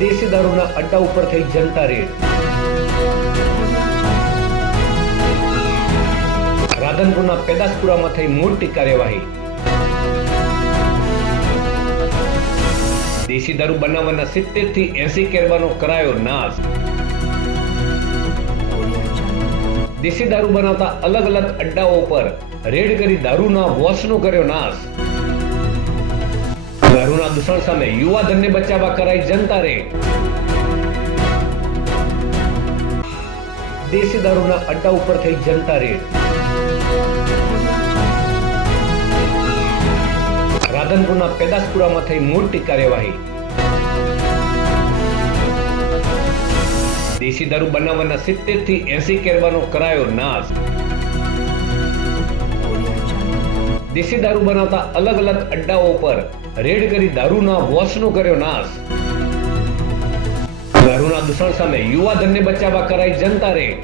દેશી દારૂના અડ્ડા ઉપર થઈ જનતા રેડ. રાધનપુરના પેદાસપુરામાં થઈ મોટી કાર્યવાહી. દેશી દારૂ બનાવવાના સિત્તેરથી એસી કેરબાનો કરાયો નાશ. દેશી દારૂ બનાવતા અલગ અલગ અડ્ડાઓ પર રેડ કરી દારૂના વોશનો કર્યો નાશ. દારૂના દૂષણ સામે યુવાધનને બચાવવા કરાઈ જનતા રેડ. દેશી દારૂના અડ્ડા ઉપર થઈ જનતા રેડ. રાધનપુરના પેદાસપુરામાં થઈ મોટી કાર્યવાહી. દેશી દારૂ બનાવવાના સિત્તેરથી એસી કેરવાનો કરાયો નાશ. દેશી દારૂ બનાવતા અલગ અલગ અડ્ડાઓ પર રેડ કરી દારૂના વોશનો કર્યો નાશ. દારૂના દૂષણ સામે યુવાધનને બચાવવા કરાઈ જનતા રેડ.